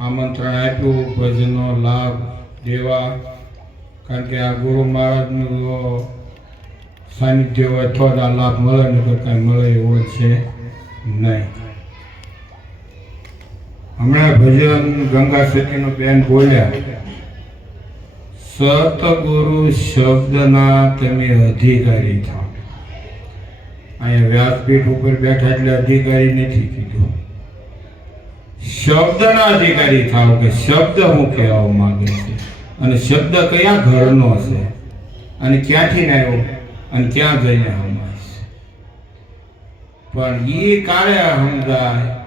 આમંત્રણ આપ્યું, ભજનનો લાભ દેવા. કારણ કે આ ગુરુ મહારાજનું સાનિધ્ય હોય તો આ લાભ મળે ને તો કાંઈ મળે એવો છે નહીં. હમણાં ભજન ગંગા સતીનું બેન બોલ્યા, સતગુરુ શબ્દના તમે અધિકારી થાઓ. અહીંયા વ્યાસપીઠ ઉપર બેઠા એટલે અધિકારી નથી કીધું. શબ્દના અધિકારી થાવ કે શબ્દ હું કહેવા માંગે છે? અને શબ્દ કયા ઘરનો છે અને ક્યાંથી આવ્યો અને ક્યાં જઈને હમાશ પણ એ કાળે સમજાય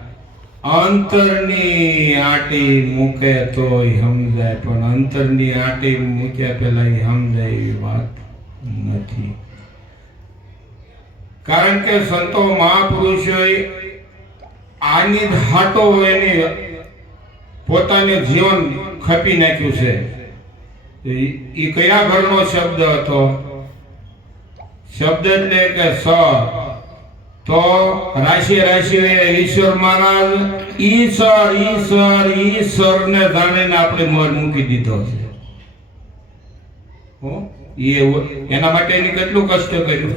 અંતરની આટી મૂકે તોય સમજાય પણ અંતરની આટી મૂક્યા પહેલા એ સમજાય એવી વાત નથી. કારણ કે સંતો મહાપુરુષોએ આની હાટો એની પોતાનું જીવન ખપી નાખ્યું છે. એ કયા ઘરનો શબ્દ હતો? શબ્દ એટલે કે સ. તો રાશિ રાશિ ઈશ્વર મહારાજ, ઈશ્વર ઈશ્વર ને જાણીને આપણે મોર મૂકી દીધો છે? એ એના માટે એની કેટલું કષ્ટ કર્યું?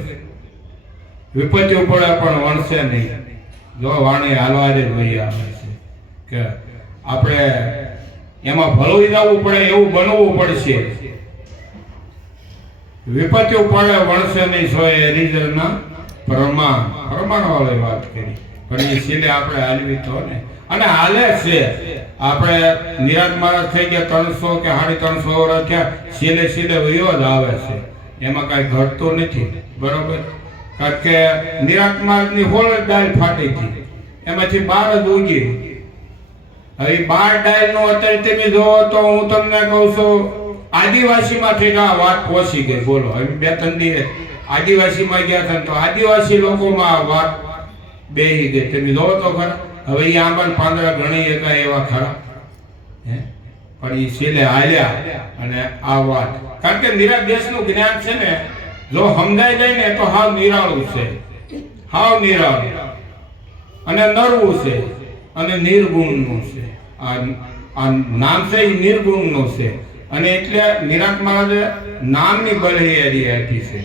વિપત્તિ પડે પણ વણશે નહીં. જો વાણી હાલવારે જ વહી આવે છે. કે આપણે એમાં ભલું જવું પડે, એવું બનવું પડશે. વિપત્તિઓ પડે વણસે નહીં સો એ રીઝનના પ્રમાણ પ્રમાણ વાળી વાત કરી. પણ એ સીલે આપણે હાલવી તો ને. અને હાલે છે. આપણે નિરાજ મહારાજ થઈ ગયા ત્રણસો કે સાડી ત્રણસો વર્ષ થયા સીલે સીલે વયો જ આવે છે. એમાં કાંઈ ઘટતું નથી. બરોબર? કે નિરાત્માની હોળ જ ડાળ ફાટી હતી એમાંથી બાર જ ઉગી. હવે બાર ડાળ નો અત્યારે તમે જોવો તો હું તમને કહું છું આદિવાસી માંથી આ વાત પહોંચી ગઈ. બોલો, હવે બે ત્રણ દિવસ. આદિવાસીમાં ગયા હતા તો આદિવાસી લોકોમાં આ વાત બેહી ગઈ. તમે જોવો તો ખરા. હવે એ આંબા પાંદડા ઘણી એકા એવા ખરા. હે? પણ એ છેલ્લે હાલ્યા અને આ વાત. કારણ કે નિરા દેશનું જ્ઞાન છે ને જો સમજાઈ જાય ને તો હાવ નિરાળું છે. હાવ નિરાળું. અને નરવું છે. અને નિર્ગુણનું છે. આ નામ છે એ નિર્ગુણનું છે. અને એટલે નિરાંત મહારાજે નામની બલિહારી આપી છે.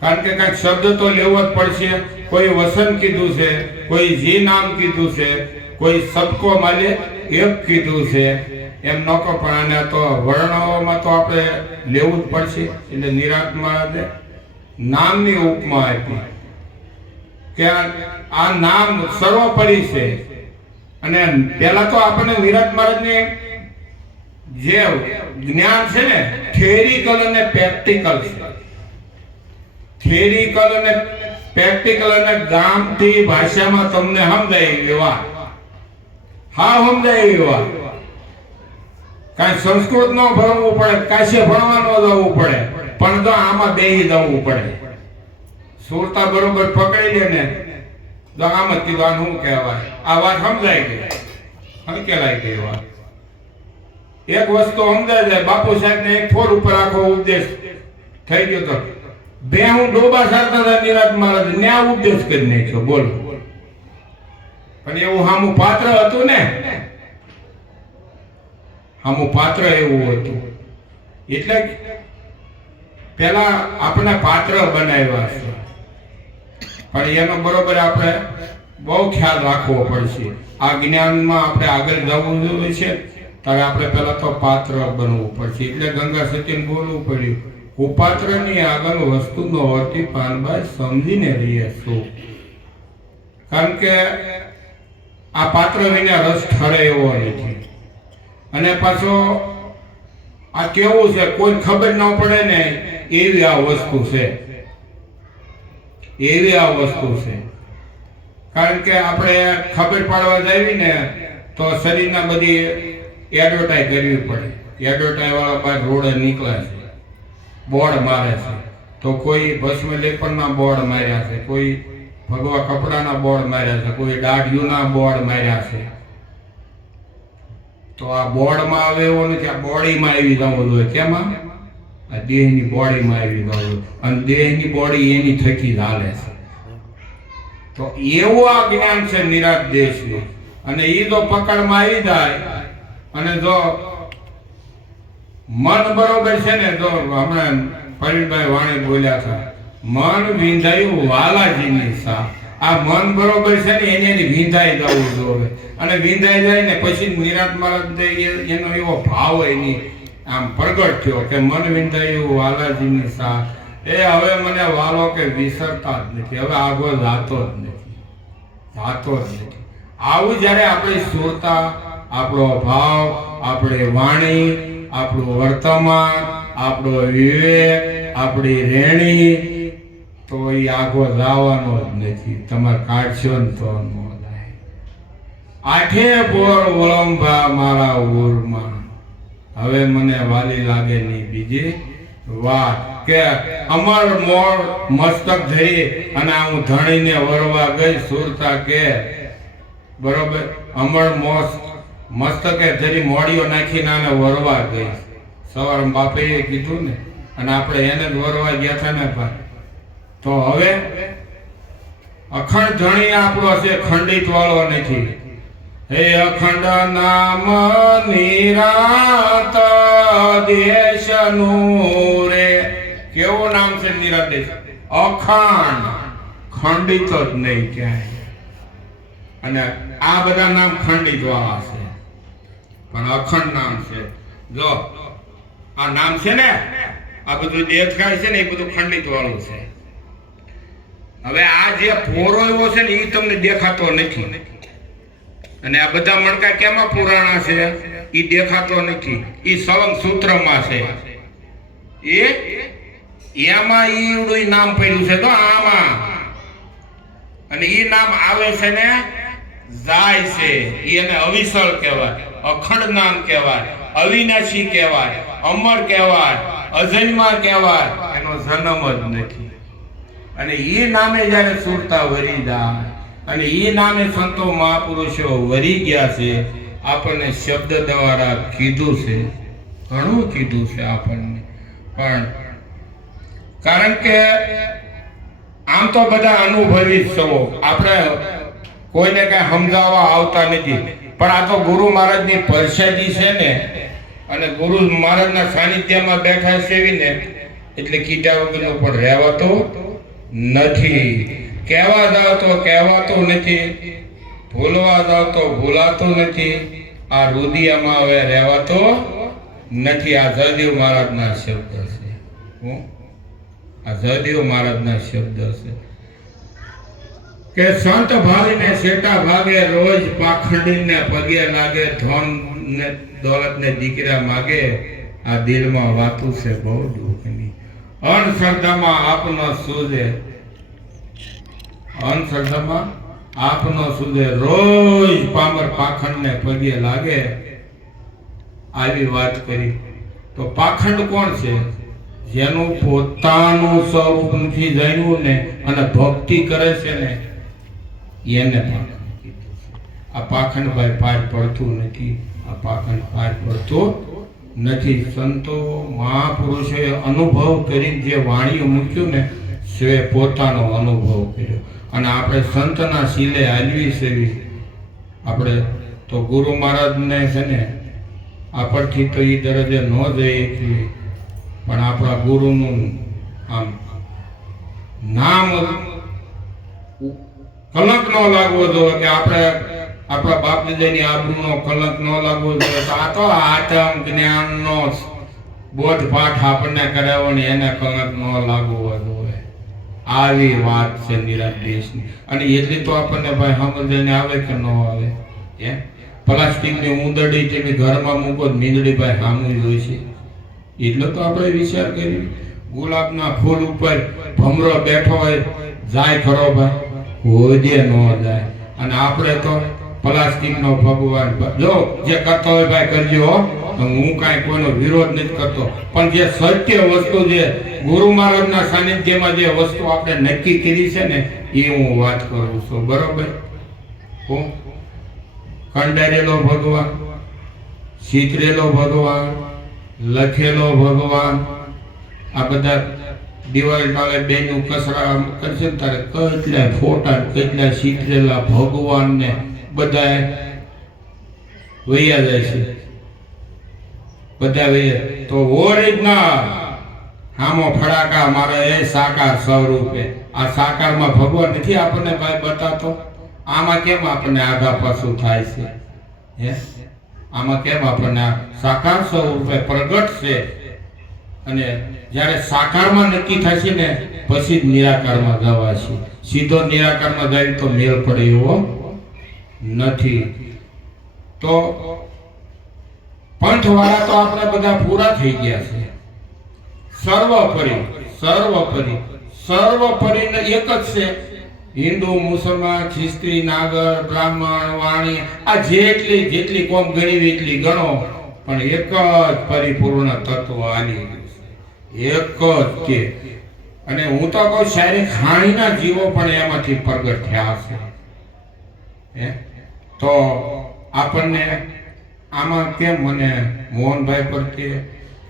કારણ કે કાંઈક શબ્દ તો લેવો જ પડશે. કોઈ વસન કીધું છે. કોઈ જી નામ કીધું છે. કોઈ સબકો માલે એક કીધું છે. એમ ન કહો પણ આને તો વર્ણોમાં તો આપણે લેવું જ પડશે. એટલે નિરાંત મહારાજે નામની ઉપમા આપી. કે આ નામ સર્વોપરી છે. અને પહેલા તો આપણને વિરાટ મહારાજને જે જ્ઞાન છે ને થિયરિકલ અને પ્રેક્ટિકલ છે. થિયરિકલ અને પ્રેક્ટિકલ અને ગામથી ભાષામાં તમને સમજાય એવા. હા, સમજાય એવા. કાંઈ સંસ્કૃત નો ભણવું પડે કાશે ભણવા ન જવું પડે. પણ તો આમાં બેહી જવું પડે. સુરતા બરોબર પકડી લે ને, તો આમ કીધું શું કહેવાય? આ વાત સમજાય ગઈ. હંકેલાઈ ગઈ વાત? એક વસ્તુ સમજાય જાય, બાપુ સાહેબ ને એક ફોર ઉપર આખો ઉપદેશ થઈ ગયો તો, બે હું ડોબા સારતા હતા, નિરાજ મહારાજ ન્યા ઉપદેશ કરી નાખ્યો. બોલો. પણ એવું હામું પાત્ર હતું ને? હામું પાત્ર એવું હતું. એટલે પેલા આપણે પાત્ર બનાવ્યા છે. પણ એનો બરોબર આપણે બહુ ખ્યાલ રાખવો પડશે. આ જ્ઞાનમાં આપણે આગળ જવું જોઈએ છે. ત્યારે આપણે પહેલા તો પાત્ર બનવું પડશે. એટલે ગંગા સતીને બોલવું પડ્યું. કુપાત્રની આગળ વસ્તુનો હોતી પાનભાઈ સમજીને રહીએ છું કારણ કે આ પાત્ર વિના રસ ઠરે એવો નથી. અને પાછો આ કેવું છે? કોઈ ખબર ન પડે ને, એવી આ વસ્તુ છે. એવી આ વસ્તુ છે. કારણ કે આપણે ખબર પાડવા જાવી ને, તો શરીરના બધી એડવર્ટાઈઝ કરવી પડે. એડવર્ટાઈઝ વાળા બાદ રોડે નીકળે છે. બોર્ડ મારે છે. તો કોઈ ભસ્મ લેપનના બોર્ડ માર્યા છે, કોઈ ભગવા કપડાના બોર્ડ માર્યા છે, કોઈ દાઢીઓના બોર્ડ માર્યા છે. તો આ બોર્ડમાં આવે એવો નથી આ બોડીમાં આવી જવું હોય કેમાં? આ દેહની બોડીમાં આવી જવું અને દેહની બોડી એની થકી જ છે. તો એવું આ જ્ઞાન છે દેશનું. અને એ તો પકડમાં આવી જાય, અને જો મન બરોબર છે ને, તો હમણાં પરીણભાઈ વાણી બોલ્યા હતા, મન વિંધાયું વાલાજીની સા આ મન બરોબર છે ને એને વિંધાઈ જવું જોઈએ અને વિંધાઈ જાય ને પછી નિરાત્મા એનો એવો ભાવ એની આમ પ્રગટ થયો કે મન વિંધાયું વાલાજીની સા એ હવે મને વાલો કે વિસરતા જ નથી. હવે આગો જાતો જ નથી. જાતો જ નથી. આવું જ્યારે આપણે શ્રોતા આપણો ભાવ, આપણી વાણી, આપણું વર્તમાન, આપણો વિવેક, આપણી રેણી તો એ આગો લાવવાનો જ નથી. તમારે કાઢશો ને તો ન લાય આઠે બોર વળંભા મારા ઉરમાં હવે મને વાલી લાગે નહીં બીજી વાત કે અમર મોર મસ્તક ધરી અને હું ધણીને વરવા ગઈ સુરતા કે બરોબર, અમર મોસ મસ્તકે ધરી મોડીઓ નાખીને આને વરવા ગઈ. સવાર બાપે કીધું ને, અને આપણે એને જ વરવા ગયા હતા ને ભાઈ. તો હવે અખંડ ધણી આપણો છે ખંડિત વાળો નથી. હે અખંડ નામ નિરાત દેશનું રે. કેવું નામ છે નિરાત દેશ? અખંડ. ખંડિત જ નહીં ક્યાંય. અને આ બધા નામ ખંડિત વાળા છે. પણ અખંડ નામ છે. જો, આ નામ છે ને, આ બધું દેખાય છે ને એ બધું ખંડિત વાળું છે. હવે આ જે પોરો એવો છે ને એ તમને દેખાતો નથી. અને આ બધા મણકા કેમાં પુરાણા છે? એ દેખાતો નથી. એ સવંગ સૂત્રમાં છે. એ? એમાં ઈવડું નામ પડ્યું છે તો આમાં. અને એ નામ આવે છે ને, જાય છે. એને અવિસળ કહેવાય, અખંડ નામ કહેવાય, અવિનાશી કહેવાય, અમર કહેવાય, અજન્મા કહેવાય. એનો જન્મ જ નથી. અને એ નામે જ્યારે સુરતા વરી જાય અને એ નામે સંતો મહાપુરુષો વરી ગયા છે, આપણને શબ્દ દ્વારા કીધું છે. ઘણું કીધું છે આપણને. પણ કારણ કે આમ તો બધા અનુભવી સૌ આપણે કોઈને કઈ સમજાવવા આવતા નથી. પણ આ તો ગુરુ મહારાજની પરસાદી છે ને. અને ગુરુ મહારાજના સાનિધ્યમાં બેઠા સેવીને એટલે કીધા વગરનું પણ રહેવાતું નથી। કહેવા જાવ તો કહેવાતું નથી, ભૂલવા જાવ તો ભૂલાતું નથી, આ રુદિયામાં હવે રહેવાતો નથી. આ જયદેવ મહારાજના શબ્દ છે. હું? આ જયદેવ મહારાજના શબ્દ છે. કે સંત ભાવીને શેટા ભાગે રોજ પાખંડીને પગે લાગે ધન ને દોલતને દીકરા માગે, આ દિલમાં વાતું છે બહુ દુઃખની. અણશ્રદ્ધામાં આપનો સૂજે. અંધશ્રદ્ધામાં આપનો સુધે રોજ પામર પાખંડને પગે લાગે. આવી વાત કરી. તો પાખંડ કોણ છે? જેનું પોતાનું સ્વરૂપ નથી જાણ્યું ને અને ભક્તિ કરે છે ને, એને કીધું આ પાખંડ ભાઈ પાર પડતું નથી. આ પાખંડ પાર પડતું નથી. સંતો મહાપુરુષોએ અનુભવ કરીને જે વાણીઓ મૂક્યું ને, સ્વે પોતાનો અનુભવ કર્યો. અને આપણે સંતના શીલે હાલવી સેવી. આપણે તો ગુરુ મહારાજને છે ને, આપણથી તો એ દરજ્જે ન જઈએ છીએ. પણ આપણા ગુરુનું આમ નામ કલંક ન લાગવો જોઈએ કે આપણે આપણા બાપ દાદાની આબરૂનો કલંક ન લાગવો જોઈએ. તો આ તો આતમ જ્ઞાનનો બોધ પાઠ આપણને કરાવો ને એને કલંક ન લાગવો જોઈએ. આવી વાત છે નિરાશ દેશની. અને એટલી તો આપણને ભાઈ સમજને આવે કે ન આવે? હે? પ્લાસ્ટિકની ઉંદરડી તમે ઘરમાં મૂકો મીંદડી ભાઈ સામું હોય છે. એટલો તો આપણે વિચાર કરી ગુલાબના ફૂલ ઉપર ભમરો બેઠો હોય, જાય ખરો ભાઈ. હોજે ન જાય. અને આપણે તો પ્લાસ્ટિકનો ભગવાન જો જે કરતો હોય ભાઈ કરજો હો. કાંઈ કોઈનો વિરોધ નથી કરતો. પણ જે સત્ય વસ્તુ જે ગુરુ મહારાજના સાનિધ્યમાં જે વસ્તુ આપણે નક્કી કરી છે ને, એ હું વાત કરું છું. બરોબર? હું? કંડારેલો ભગવાન, શીતરેલો ભગવાન, લખેલો ભગવાન, આ બધા દિવાળી ટાળે બેનું કસરા કરશે ને તારે, કેટલા ફોટા કેટલા શીતરેલા ભગવાન ને બધા વૈયા જાય છે. બધા વૈયા. તો ઓરિજિનલ હામો ફડાકા મારે એ સાકાર સ્વરૂપે. આ સાકારમાં ભગવાન નથી આપણને ભાઈ બતાતો આમાં કેમ આપણને આગા પાછું થાય છે? હે? આમાં કેમ આપણને સાકાર સ્વરૂપે પ્રગટ છે? અને જ્યારે સાકારમાં નક્કી થશે ને, પછી જ નિરાકારમાં જવાશે સીધો નિરાકારમાં જાય તો મેળ પડે એવો નથી. તો પંથવાળા તો આપણે બધા પૂરા થઈ ગયા છે. સર્વોપરી સર્વોપરી સર્વોપરી એક જ છે. હિન્દુ, મુસલમાન, ખ્રિસ્તી, નાગર, બ્રાહ્મણ, વાણી, આ જેટલી જેટલી કોમ ગણી એટલી ગણો. પણ એક જ પરિપૂર્ણ તત્વ આની એક જ કે, અને હું તો કહું શારીરિક ખાણીના જીવો પણ એમાંથી પ્રગટ થયા છે. હે? તો આપણને આમાં કેમ મને મોહનભાઈ પ્રત્યે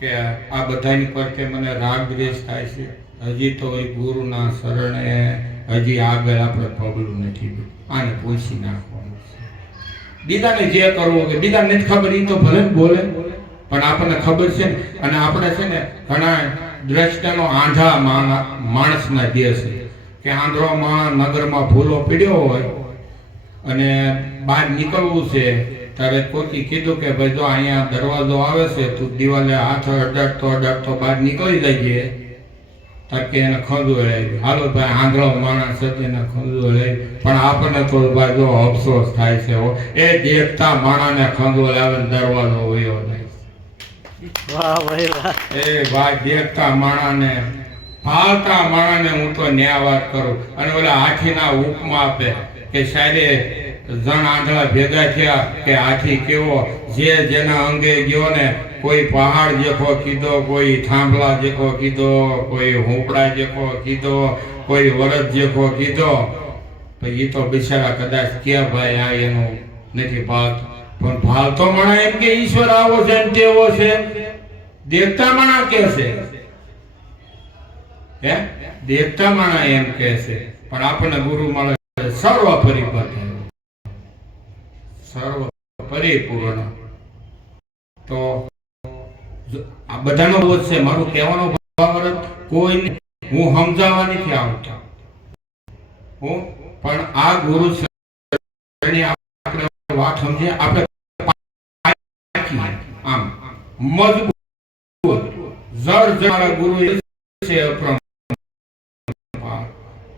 કે આ બધાની પ્રત્યે મને રાગ દ્વેષ થાય છે? હજી તો એ ગુરુના શરણે હજી આગળ આપણે પગલું નથી. આને પૂછી નાખવાનું છે. બીજાને જે કરવું કે બીજાને નથી ખબર એ તો ભલે બોલે. પણ આપણને ખબર છે ને, અને આપણે છે ને ઘણા દ્રષ્ટાનો આંધા માણ- માણસના દેશ છે. કે આંધ્રોમાં નગરમાં ભૂલો પીડ્યો હોય અને બહાર નીકળવું છે ત્યારે કોઈકે કીધું કે ભાઈ જો અહીંયા દરવાજો આવે છે તું દિવાલે હાથ અડાડતો અડાડતો બહાર નીકળી જઈએ. તાર કે એને ખંજુ હળાવી હાલો ભાઈ આંધળો માણસ હતી એને ખંજુ હળાવી પણ આપણને તો ભાઈ જો અફસોસ થાય છે એ દેખતા માણાને ખંજુ હળાવે દરવાજો ભાઈ વાહ. એ ભાઈ દેખતા માણાને ફાલતા માણાને હું તો ન્યાય વાત કરું. અને ઓલા હાથીના ઉપમા આપે. કે શાયરે જણ આંધળા ભેગા થયા કે આથી કેવો? જે જેના અંગે ગયો ને કોઈ પહાડ જેખો કીધો, કોઈ થાંભલા જેખો કીધો, કોઈ હુંપડા જેખો કીધો, કોઈ વરદ જેખો કીધો. તો એ તો બિચારા કદાચ ક્યાં ભાઈ આ એનું નથી ભાવતું પણ ભાવતો મણા એમ કે ઈશ્વર આવો છે ને તેવો છે. દેવતા માણા કે છે. હે? દેવતા માણા એમ કે છે. પણ આપણને ગુરુ મળે સર્વ પરિપથ સર્વ પરિપૂર્ણ તો આ બધાનો બોધ છે, મારું કહેવાનો ભાવ કોઈને હું સમજાવવા નથી આવતો. હું પણ આ ગુરુ આપણે વાત સમજે આપણે આમ. મજબૂત. જળ જળ ગુરુ છે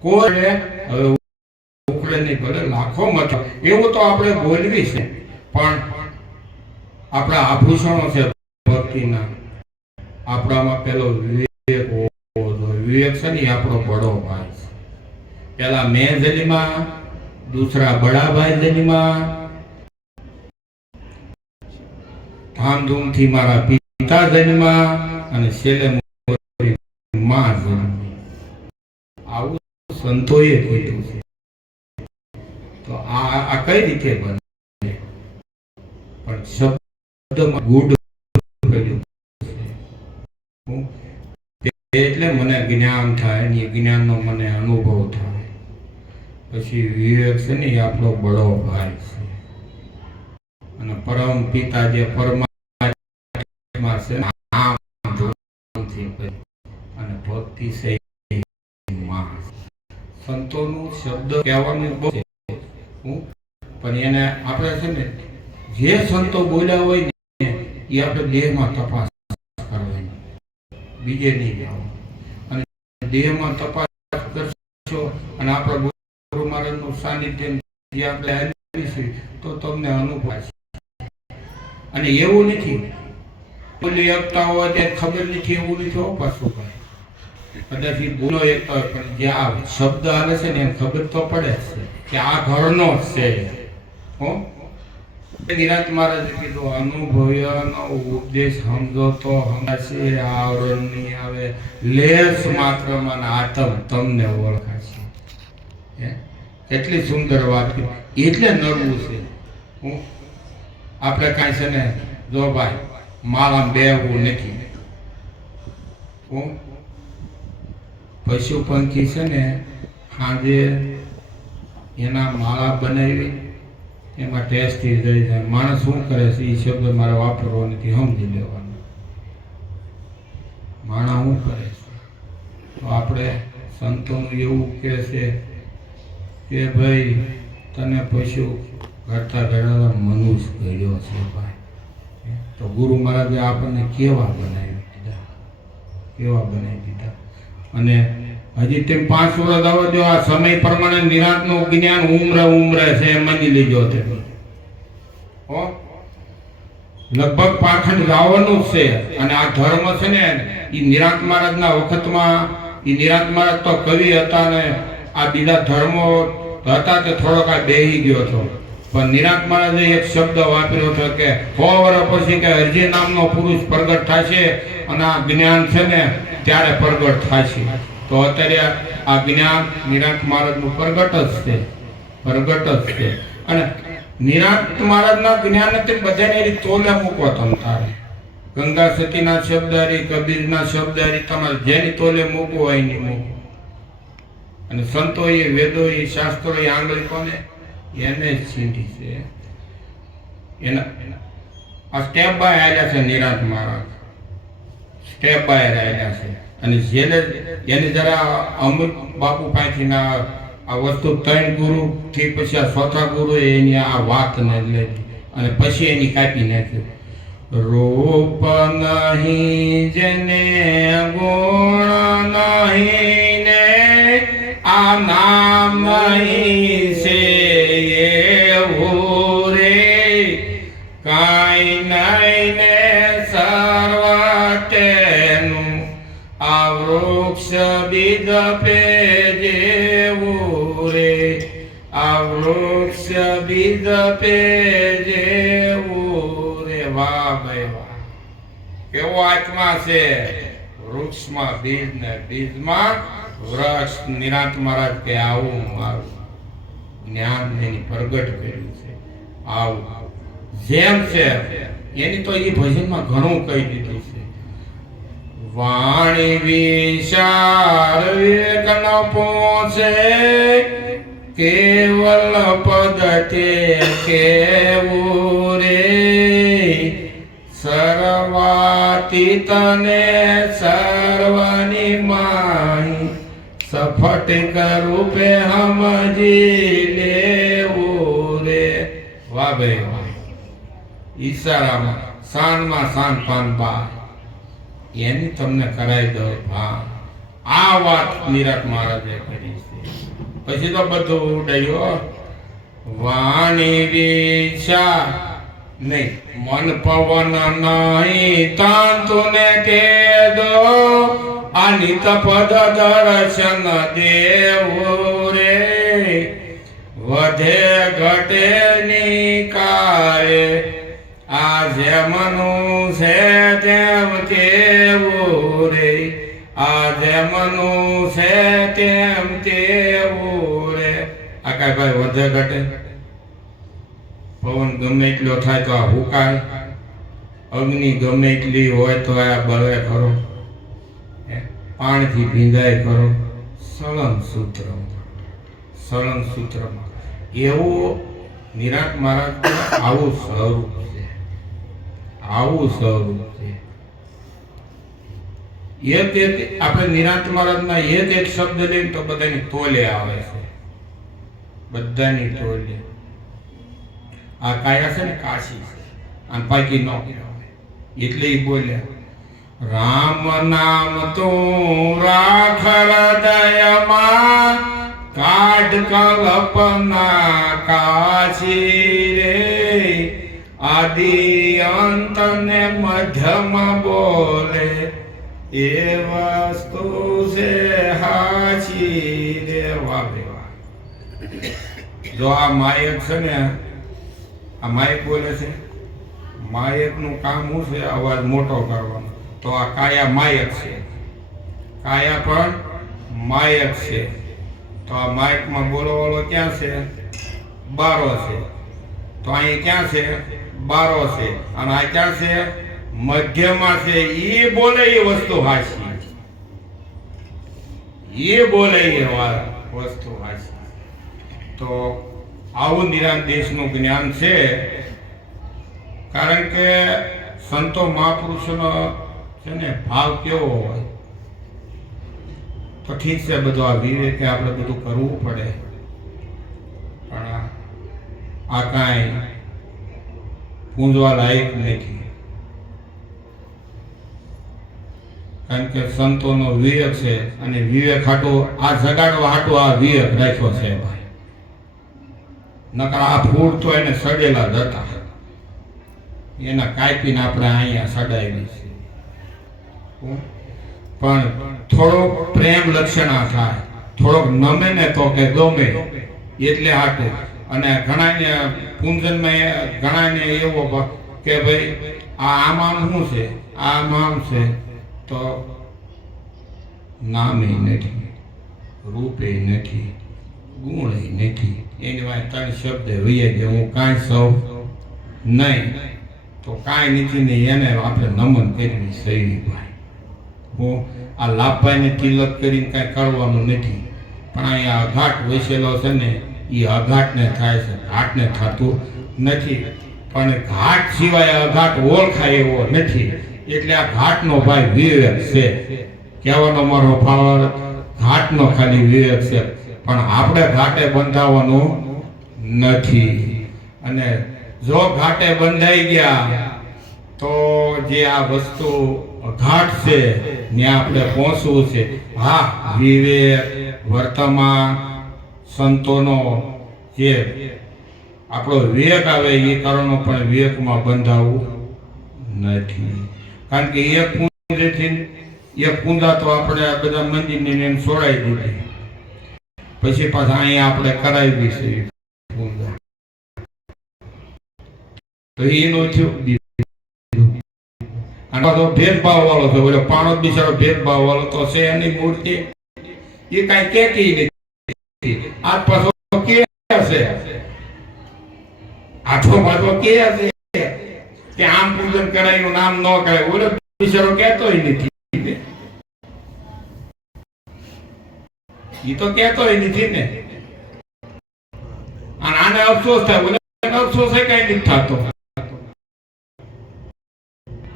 કોઈ નહીં ભલે લાખો મત એવું તો આપણે બોલવી છે. પણ આપણા આભૂષણો છે ભક્તિના. આપણામાં પેલો વિવેક હોવો જોઈએ. વિવેક છે ને આપણો બડો ભાઈ છે. પેલા મેં જન્મા દૂસરા બડા ભાઈ જન્મા ધામધૂમથી મારા પિતા જન્મા અને છેલ્લે માં જન્મી. આવું સંતોએ કીધું છે. આ કઈ રીતે બને? પણ શબ્દમાં ગુડ એટલે મને જ્ઞાન થાય ને જ્ઞાનનો મને અનુભવ થાય. પછી વિવેક છે ને એ આપણો બડો ભાઈ છે. અને પરમ પિતા જે પરમાત્મા છે આમ અને ભક્તિ માં સંતોનું શબ્દ કહેવાનું બહુ છે પણ એને આપણે છે ને, જે સંતો બોલ્યા હોય ને, એ આપણે દેહમાં તપાસ કરવાની. બીજે નહીં જવાનું અને દેહમાં તપાસ કરશો અને આપણા ગુરુ મહારાજનું સાનિધ્ય જે આપણે અનુભવીશું તો તમને અનુભવ અને એવું નથી. બોલી આપતા હોય તે ખબર નથી, એવું નથી પાછું કદાચ બોલો એક પણ જે આ શબ્દ આવે છે ને ખબર તો પડે છે કે આ ઘરનો છે. હો? નિરાત મહારાજે કીધું અનુભવ્યનો ઉપદેશ સમજો તો હમણાં આવરણ નહીં આવે. લેસ મને આતમ તમને ઓળખાશે. હે? કેટલી સુંદર વાત. એટલે નરવું છે. હું આપણે કાંઈ છે ને, જો ભાઈ, માળા બેવું નથી. હું પશુ પંખી છે ને સાંજે એના માળા બનાવી એમાં ટેસ્ટ રહી જાય માણસ શું કરે છે? એ શબ્દ મારે વાપરવો નથી સમજી લેવાનો. માણા શું કરે છે? તો આપણે સંતોનું એવું કહે છે કે ભાઈ, તને પશુ કરતા ઘડાતા મનુષ્ય ગયો છે ભાઈ. તો ગુરુ મહારાજે આપણને કેવા બનાવી દીધા? કેવા બનાવી દીધા? અને હજી તેમ પાંચ વર્ષ આવો જો આ સમય પ્રમાણે નિરાંતનું જ્ઞાન ઉમરે ઉમરે છે એમ માની લેજો તે. લગભગ પાખંડ લાવવાનું છે અને આ ધર્મ છે ને એ નિરાંત મહારાજના વખતમાં એ નિરાંત મહારાજ તો કવિ હતા ને, આ બીજા ધર્મો હતા તે થોડોક આ બેહી ગયો હતો. પણ નિરાંત મહારાજે એક શબ્દ વાપર્યો હતો કે, સો વર્ષ પછી કે અરજી નામનો પુરુષ પ્રગટ થશે અને આ જ્ઞાન છે ને ત્યારે પ્રગટ થાય છે. તો અત્યારે આ જ્ઞાન નિરાંત મહારાજનું પ્રગટ જ છે. પ્રગટ જ છે. અને નિરાંત મહારાજના જ્ઞાન બધાને એ તોલે મૂકો તમ તારે. ગંગા સતીના શબ્દારી કબીરના શબ્દારી તમારે જેની તોલે મૂકવું હોય એની મૂકો અને સંતો એ વેદો એ શાસ્ત્રો એ આંગળી કોને? એને જ છીંટી છે. એના આ સ્ટેપ બાય આવ્યા છે નિરાંત મહારાજ સ્ટેપ બાય આવેલા છે. અને જેને એને જરા અમૃત બાપુ પાસેથી ના આ વસ્તુ ત્રણ ગુરુ થી પછી આ ચોથા ગુરુ એની આ વાત ને લીધી અને પછી એની કાપી નાખી. રૂપ નહીં જેને, ગુણ નહીં ને, આ નામ છે એવું રે કાંઈ નહીં ને સર્વ તેનું આ વૃક્ષ બીજ પે જેવું રે આ વૃક્ષ બીજ પે જેવું રે વાહ ભાઈ વાહ. કેવો આત્મા છે? વૃક્ષમાં બીજ ને બીજમાં વૃક્ષ નિરાંત મહારાજ કે આવું મારું જ્ઞાન એની પ્રગટ કર્યું છે. આવું. જેમ છે એની તો એ ભજનમાં ઘણું કહી દીધું છે. વાણી વિશાળ વિવેક ન પહોંચે કેવલ પદ કેવું રે? સર્વાતીત ને સર્વની માહી, સફટ રૂપે સમજી લેવું રે? વાહ ભાઈ ઈશારામાં શાનમાં શાન પાન બા એની તમને કરાવી દો ભા આ વાત નિરાત મહારાજે કરી છે. પછી તો બધું ઉડાયો વાણી વિશા નહીં, મન પવન નહીં તાંતુ ને કે દો અનિત પદ દર્શન દેવું રે. વધે ઘટે નિકાય આ જેમનું છે તેમ કેવો રે? આ જેમનું છે તેમ તેવું રે? આ કાંઈ ભાઈ વધે ઘટે? પવન ગમે એટલો થાય તો આ હુકાય? અગ્નિ ગમે એટલી હોય તો આ બળે ખરો? પાણીથી ભીંજાય ખરો? સળંગ સૂત્ર સળંગ સૂત્રમાં. એવું નિરાટ મહારાજ આવું સ્વરૂપ છે. આવું સ્વરૂપ છે. એક એક આપણે નિરાંત મહારાજના એક એક શબ્દ લઈને તો બધાની તોલે આવે છે. બધાની તોલે આ કાયા છે ને કાશી છે. આ પાકી ન એટલે એ બોલ્યા, રામ નામ તો રાખ હૃદયમાં કાઢ કલ્પના કાશી રે, આદિ અંત ને મધ્યમાં બોલે, એ વસ્તુ છે હાચી વાહ વાહ. જો આ માયક છે ને, આ માયક બોલે છે, માયકનું કામ શું છે? અવાજ મોટો કરવાનો. તો આ કાયા માયક છે. કાયા પણ માયક છે. તો આ માયકમાં બોલવાળો ક્યાં છે? બારો છે. તો અહીં ક્યાં છે? બારો છે અને આચાર છે, મધ્યમાં છે એ બોલે એ વસ્તુ હાસી. એ બોલે એ વસ્તુ હાસી. તો આવું નિરામ દેશનું જ્ઞાન છે, કારણ કે સંતો મહાપુરુષોનો છે ને ભાવ કેવો હોય? તો ઠીક છે બધું આ વિવેકે આપણે બધું કરવું પડે. પણ આ કાંઈ પૂંજવા લાયક નથી. કારણ કે સંતોનો વિવેક છે અને વિવેક હાટો, આ જગાડવા હાટો આ વિવેક રાખ્યો છે ભાઈ. નકર આ ફૂડ તો એને સડેલા જ હતા. એના કાપીને આપણે અહીંયા સડાવી છે. પણ થોડોક પ્રેમ લક્ષણ થાય. થોડોક નમે ને તો કે ગમે, એટલે હાટું. અને ઘણાને પૂંજનમાં ઘણાને એવો કે ભાઈ, આ આમ શું છે? આ આમ છે. તો નામે નથી, રૂપે નથી, ગુણ નથી. એની વાત ત્રણ શબ્દ હોઈએ કે હું કાંઈ સૌ નહીં. તો કાંઈ નથી નહીં એને આપણે નમન કરવી સહી ભાઈ. હું આ લાભભાઈને તિલક કરીને કાંઈ કરવાનું નથી. પણ અહીંયા અઘાટ વસેલો છે ને એ અઘાટને થાય છે. ઘાટને થતું નથી. પણ ઘાટ સિવાય અઘાટ ઓળખાય એવો નથી. એટલે આ ઘાટનો ભાઈ વિવેક છે. કહેવાનો મારો ભાવ ઘાટનો ખાલી વિવેક છે. પણ આપણે ઘાટે બંધાવવાનું નથી. અને જો ઘાટે બંધાઈ ગયા, તો જે આ વસ્તુ ઘાટ છે, ત્યાં આપણે પહોંચવું છે. હા, વિવેક વર્તમાન સંતોનો જે આપણો વિવેક આવે એ કારણો પણ વિવેકમાં બંધાવવું નથી. કારણ કે એક પૂંજેથી એક પૂંજા તો આપણે આ બધા મંદિરની એને છોડાવી દીધી. પછી પાછા અહીંયા આપણે કરાવી છે પૂંજા તો એનો થયું. આનો તો ભેદભાવ વાળો છે, ઓલો પાણો બિચારો ભેદભાવ વાળો તો છે એની મૂર્તિ. એ કાંઈ કહેતી નથી. આજ પાછો કે હશે? આઠો પાછો કે હશે? કે આમ પૂજન કરાયું, નામ ન કરાય. ઓલો બિચારો કહેતોય નથી. ઈ તો કહેતોય નથી ને. અને આને અફસોસ થાય. ઓલે અફસોસ કઈ નથી થતો.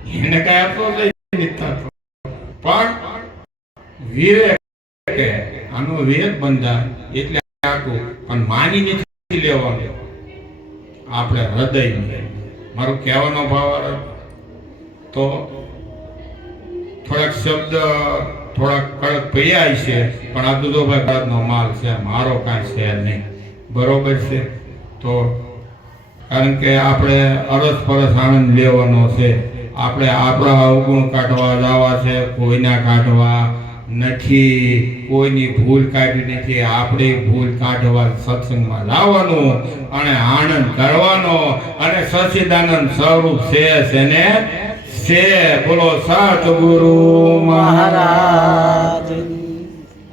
એને કઈ અફસોસ નથી થતો. પણ વિવેક આનો વેગ બંધાય એટલે આખું, પણ માની નથી લેવાનું. આપણે હૃદય મારો કહેવાનો ભાવ તો થોડાક શબ્દ, થોડાક કડક પડ્યા છે, પણ આ દુધોભાઈ કડકનો માલ છે, મારો કાંઈ છે નહીં. બરોબર છે? તો કારણ કે આપણે અરસ પરસ આનંદ લેવાનો છે. આપણે આપણા અવગુણ કાઢવા જવા છે, કોઈના કાઢવા નથી, કોઈની ભૂલ કાઢી નથી, આપણે ભૂલ કાઢવા સત્સંગમાં લાવવાનું અને આનંદ કરવાનો અને સચિદાનંદ સ્વરૂપ છે તેને છે. બોલો સતગુરુ ગુરુ મહારાજ.